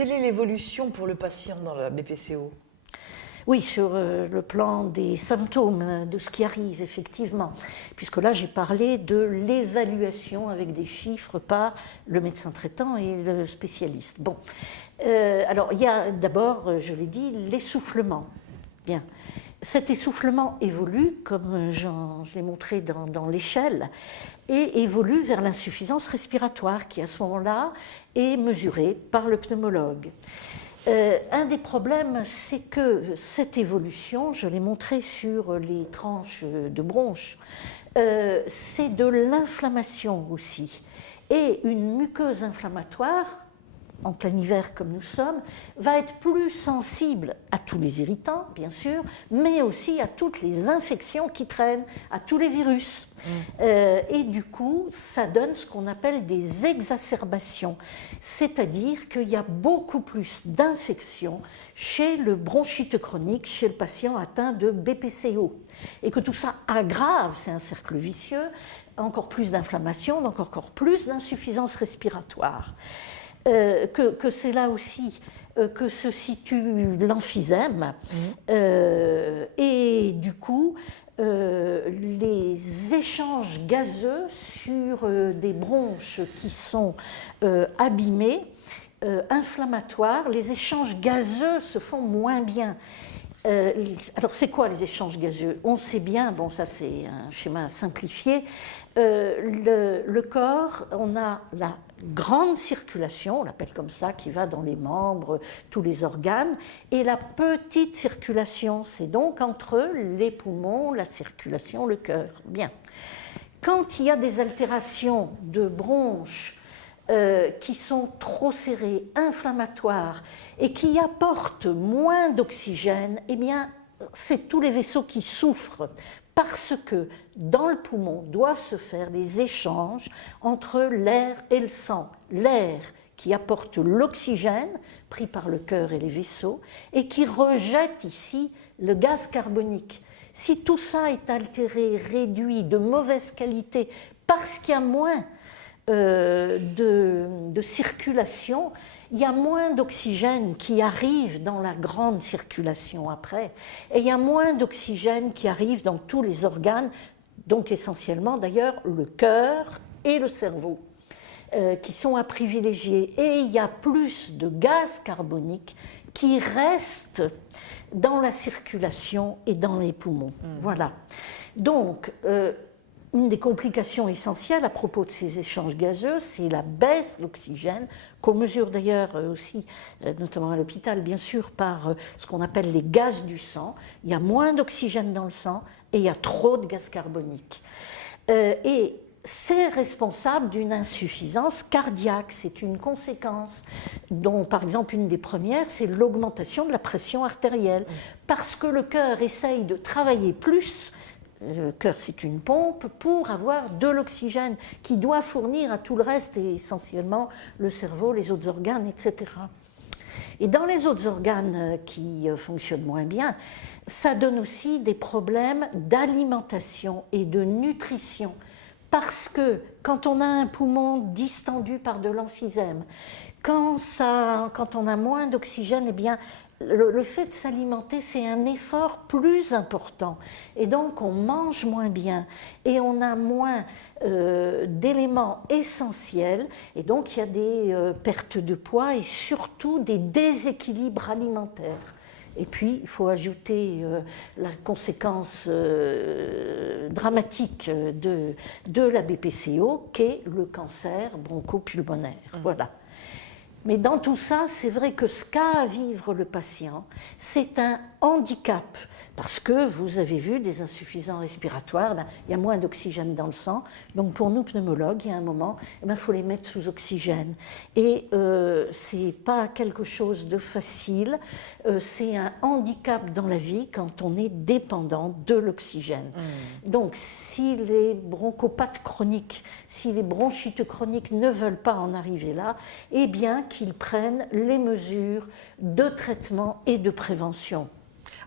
Quelle est l'évolution pour le patient dans la BPCO? Oui, sur le plan des symptômes, de ce qui arrive, effectivement. Puisque là, j'ai parlé de l'évaluation avec des chiffres par le médecin traitant et le spécialiste. Bon. Alors, il y a d'abord, je l'ai dit, l'essoufflement. Bien. Cet essoufflement évolue, comme je l'ai montré dans l'échelle, et évolue vers l'insuffisance respiratoire qui, à ce moment-là, est mesurée par le pneumologue. Un des problèmes, c'est que cette évolution, je l'ai montré sur les tranches de bronches, c'est de l'inflammation aussi. Et une muqueuse inflammatoire, en plein hiver comme nous sommes, va être plus sensible à tous les irritants, bien sûr, mais aussi à toutes les infections qui traînent, à tous les virus. Et du coup, ça donne ce qu'on appelle des exacerbations, c'est-à-dire qu'il y a beaucoup plus d'infections chez le bronchite chronique, chez le patient atteint de BPCO. Et que tout ça aggrave, c'est un cercle vicieux, encore plus d'inflammation, donc encore plus d'insuffisance respiratoire. Que c'est là aussi que se situe l'emphysème et du coup les échanges gazeux sur des bronches qui sont abîmées, inflammatoires, les échanges gazeux se font moins bien. Alors c'est quoi les échanges gazeux? On sait bien, bon ça c'est un schéma simplifié, le corps, on a la grande circulation, on l'appelle comme ça, qui va dans les membres, tous les organes, et la petite circulation, c'est donc entre les poumons, la circulation, le cœur. Bien. Quand il y a des altérations de bronches qui sont trop serrées, inflammatoires, et qui apportent moins d'oxygène, eh bien, c'est tous les vaisseaux qui souffrent, parce que dans le poumon doivent se faire des échanges entre l'air et le sang. L'air qui apporte l'oxygène pris par le cœur et les vaisseaux, et qui rejette ici le gaz carbonique. Si tout ça est altéré, réduit, de mauvaise qualité, parce qu'il y a moins de circulation, il y a moins d'oxygène qui arrive dans la grande circulation après, et il y a moins d'oxygène qui arrive dans tous les organes, donc essentiellement d'ailleurs le cœur et le cerveau, qui sont à privilégier, et il y a plus de gaz carbonique qui reste dans la circulation et dans les poumons. Voilà. Donc, une des complications essentielles à propos de ces échanges gazeux, c'est la baisse d'oxygène, qu'on mesure d'ailleurs aussi, notamment à l'hôpital, bien sûr, par ce qu'on appelle les gaz du sang. Il y a moins d'oxygène dans le sang et il y a trop de gaz carbonique. Et c'est responsable d'une insuffisance cardiaque, c'est une conséquence dont, par exemple, une des premières, c'est l'augmentation de la pression artérielle, parce que le cœur essaye de travailler plus. Le cœur, c'est une pompe pour avoir de l'oxygène qui doit fournir à tout le reste, et essentiellement le cerveau, les autres organes, etc. Et dans les autres organes qui fonctionnent moins bien, ça donne aussi des problèmes d'alimentation et de nutrition. Parce que quand on a un poumon distendu par de l'emphysème, quand on a moins d'oxygène, eh bien, le fait de s'alimenter, c'est un effort plus important. Et donc, on mange moins bien et on a moins d'éléments essentiels. Et donc, il y a des pertes de poids et surtout des déséquilibres alimentaires. Et puis, il faut ajouter la conséquence dramatique de la BPCO, qu'est le cancer bronchopulmonaire. Voilà. Mais dans tout ça, c'est vrai que ce qu'a à vivre le patient, c'est un handicap. Parce que vous avez vu des insuffisants respiratoires, il y a moins d'oxygène dans le sang. Donc pour nous pneumologues, il y a un moment, il faut les mettre sous oxygène. Et ce n'est pas quelque chose de facile, c'est un handicap dans la vie quand on est dépendant de l'oxygène. Donc si les bronchopathes chroniques, si les bronchites chroniques ne veulent pas en arriver là, eh bien qu'ils prennent les mesures de traitement et de prévention.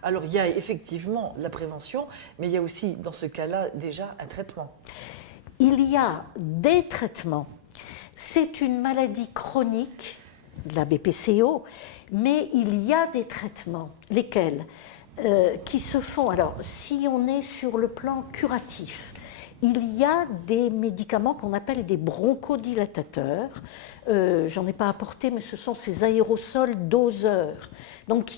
Alors, il y a effectivement la prévention, mais il y a aussi, dans ce cas-là, déjà un traitement. Il y a des traitements. C'est une maladie chronique la BPCO, mais il y a des traitements, lesquels qui se font, alors si on est sur le plan curatif, il y a des médicaments qu'on appelle des bronchodilatateurs. J'en ai pas apporté, mais ce sont ces aérosols doseurs. Donc,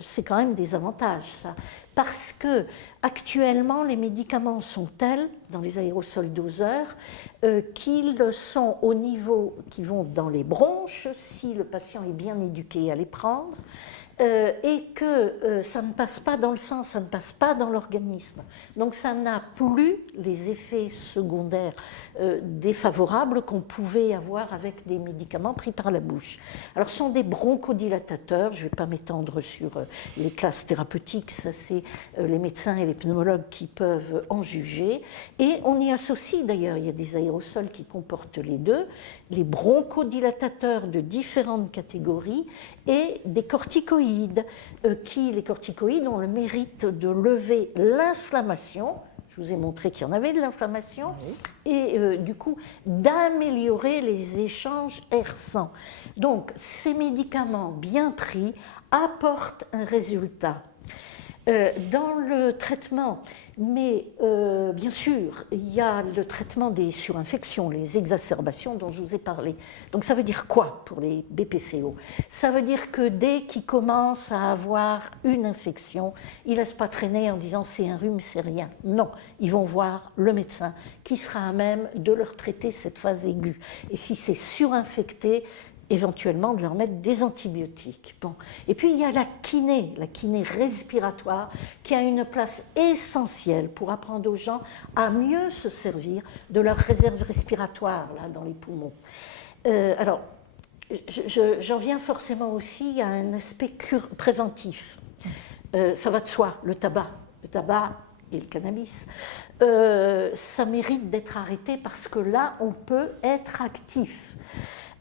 c'est quand même des avantages, ça. Parce que actuellement, les médicaments sont tels, dans les aérosols doseurs, qu'ils sont au niveau, qui vont dans les bronches, si le patient est bien éduqué à les prendre. Et que ça ne passe pas dans le sang, ça ne passe pas dans l'organisme. Donc ça n'a plus les effets secondaires défavorables qu'on pouvait avoir avec des médicaments pris par la bouche. Alors ce sont des bronchodilatateurs, je ne vais pas m'étendre sur les classes thérapeutiques, ça c'est les médecins et les pneumologues qui peuvent en juger. Et on y associe d'ailleurs, il y a des aérosols qui comportent les deux, les bronchodilatateurs de différentes catégories et des corticoïdes. Les corticoïdes ont le mérite de lever l'inflammation. Je vous ai montré qu'il y en avait de l'inflammation, oui. Et du coup d'améliorer les échanges air-sang. Donc ces médicaments bien pris apportent un résultat. Dans le traitement, mais bien sûr, il y a le traitement des surinfections, les exacerbations dont je vous ai parlé. Donc ça veut dire quoi pour les BPCO? Ça veut dire que dès qu'ils commencent à avoir une infection, ils ne laissent pas traîner en disant c'est un rhume, c'est rien. Non, ils vont voir le médecin qui sera à même de leur traiter cette phase aiguë. Et si c'est surinfecté, éventuellement de leur mettre des antibiotiques. Bon. Et puis il y a la kiné respiratoire, qui a une place essentielle pour apprendre aux gens à mieux se servir de leur réserve respiratoire là, dans les poumons. Alors, j'en viens forcément aussi à un aspect préventif. Ça va de soi, le tabac et le cannabis, ça mérite d'être arrêté parce que là, on peut être actif.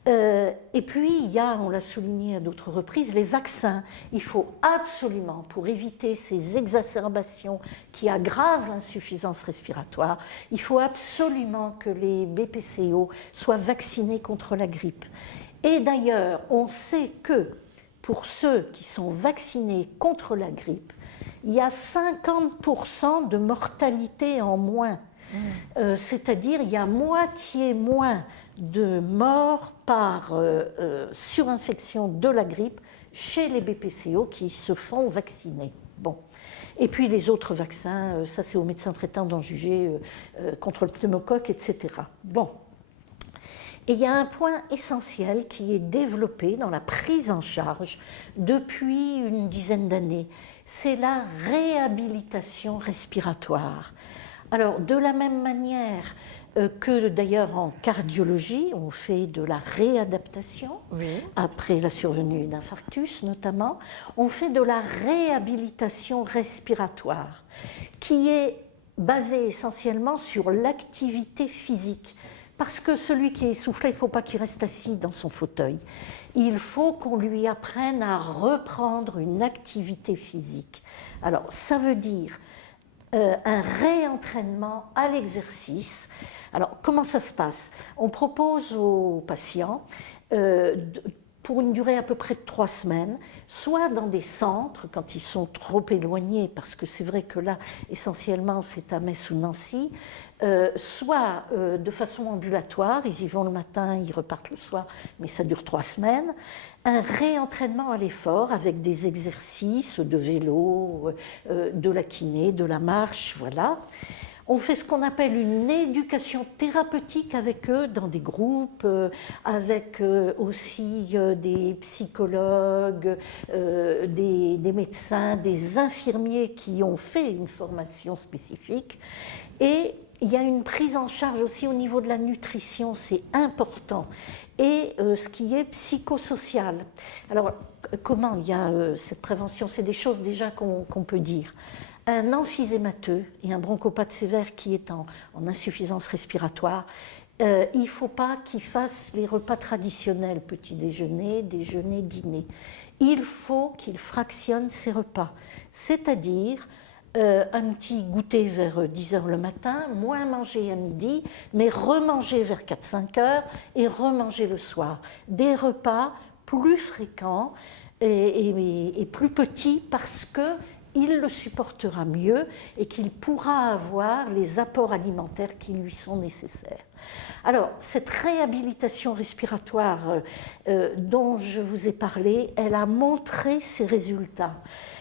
Et puis, il y a, on l'a souligné à d'autres reprises, les vaccins. Il faut absolument, pour éviter ces exacerbations qui aggravent l'insuffisance respiratoire, il faut absolument que les BPCO soient vaccinés contre la grippe. Et d'ailleurs, on sait que pour ceux qui sont vaccinés contre la grippe, il y a 50% de mortalité en moins. C'est-à-dire il y a moitié moins de morts par surinfection de la grippe chez les BPCO qui se font vacciner. Bon. Et puis les autres vaccins, ça c'est aux médecins traitants d'en juger contre le pneumocoque, etc. Bon. Et il y a un point essentiel qui est développé dans la prise en charge depuis une dizaine d'années, c'est la réhabilitation respiratoire. Alors, de la même manière que d'ailleurs en cardiologie, on fait de la réadaptation, oui. Après la survenue d'infarctus notamment, on fait de la réhabilitation respiratoire, qui est basée essentiellement sur l'activité physique. Parce que celui qui est essoufflé, il ne faut pas qu'il reste assis dans son fauteuil. Il faut qu'on lui apprenne à reprendre une activité physique. Alors, ça veut dire un réentraînement à l'exercice. Alors, comment ça se passe? On propose aux patients, pour une durée à peu près de 3 semaines, soit dans des centres, quand ils sont trop éloignés, parce que c'est vrai que là, essentiellement, c'est à Metz ou Nancy, soit de façon ambulatoire, ils y vont le matin, ils repartent le soir, mais ça dure 3 semaines, un réentraînement à l'effort avec des exercices de vélo, de la kiné, de la marche, voilà. On fait ce qu'on appelle une éducation thérapeutique avec eux dans des groupes, avec aussi des psychologues, des médecins, des infirmiers qui ont fait une formation spécifique. Et il y a une prise en charge aussi au niveau de la nutrition, c'est important. Et ce qui est psychosocial. Alors, comment il y a cette prévention? C'est des choses déjà qu'on peut dire. Un emphysémateux et un bronchopathe sévère qui est en insuffisance respiratoire, il ne faut pas qu'il fasse les repas traditionnels, petit déjeuner, déjeuner, dîner. Il faut qu'il fractionne ses repas, c'est-à-dire un petit goûter vers 10h le matin, moins manger à midi, mais remanger vers 4-5 heures et remanger le soir. Des repas plus fréquent et plus petit parce qu'il le supportera mieux et qu'il pourra avoir les apports alimentaires qui lui sont nécessaires. Alors, cette réhabilitation respiratoire dont je vous ai parlé, elle a montré ses résultats.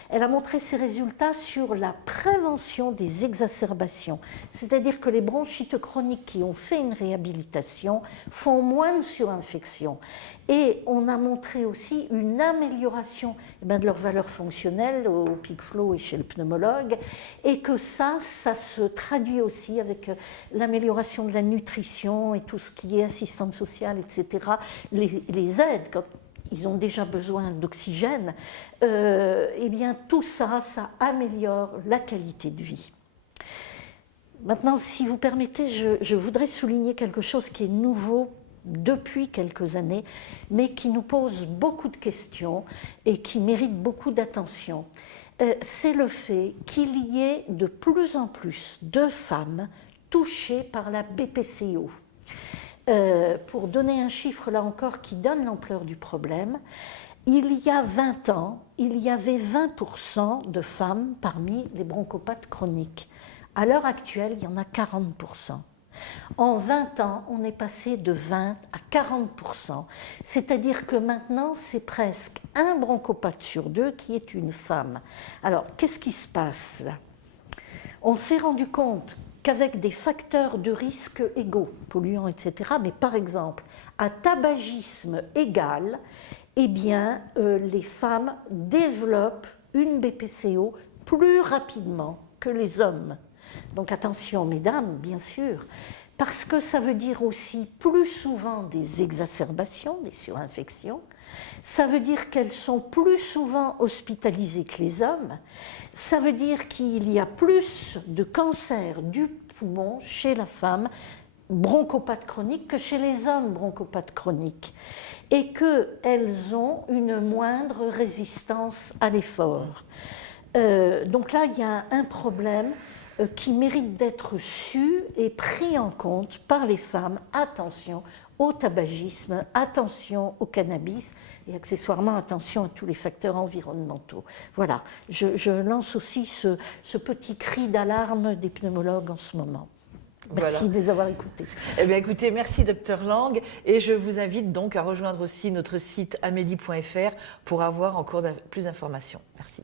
Elle a montré ses résultats sur la prévention des exacerbations. C'est-à-dire que les bronchites chroniques qui ont fait une réhabilitation font moins de surinfection. Et on a montré aussi une amélioration de leur valeur fonctionnelle au peak flow et chez le pneumologue. Et que ça se traduit aussi avec l'amélioration de la nutrition et tout ce qui est assistante sociale, etc. Les aides, quand ils ont déjà besoin d'oxygène, eh bien tout ça, ça améliore la qualité de vie. Maintenant, si vous permettez, je voudrais souligner quelque chose qui est nouveau depuis quelques années, mais qui nous pose beaucoup de questions et qui mérite beaucoup d'attention. C'est le fait qu'il y ait de plus en plus de femmes touchées par la BPCO. Pour donner un chiffre là encore qui donne l'ampleur du problème, il y a 20 ans, il y avait 20% de femmes parmi les bronchopathes chroniques. À l'heure actuelle, il y en a 40%. En 20 ans, on est passé de 20 à 40%. C'est-à-dire que maintenant, c'est presque un bronchopathe sur deux qui est une femme. Alors, qu'est-ce qui se passe là? On s'est rendu compte qu'avec des facteurs de risque égaux, polluants, etc., mais par exemple, à tabagisme égal, eh bien, les femmes développent une BPCO plus rapidement que les hommes. Donc attention, mesdames, bien sûr, parce que ça veut dire aussi plus souvent des exacerbations, des surinfections. Ça veut dire qu'elles sont plus souvent hospitalisées que les hommes. Ça veut dire qu'il y a plus de cancer du poumon chez la femme bronchopathe chronique que chez les hommes bronchopathe chronique. Et qu'elles ont une moindre résistance à l'effort. Donc là, il y a un problème qui mérite d'être su et pris en compte par les femmes. Attention au tabagisme, attention au cannabis et accessoirement attention à tous les facteurs environnementaux. Voilà, je lance aussi ce petit cri d'alarme des pneumologues en ce moment. Merci de les avoir écoutés. Eh bien, écoutez, merci Dr Lang, et je vous invite donc à rejoindre aussi notre site amélie.fr pour avoir encore plus d'informations. Merci.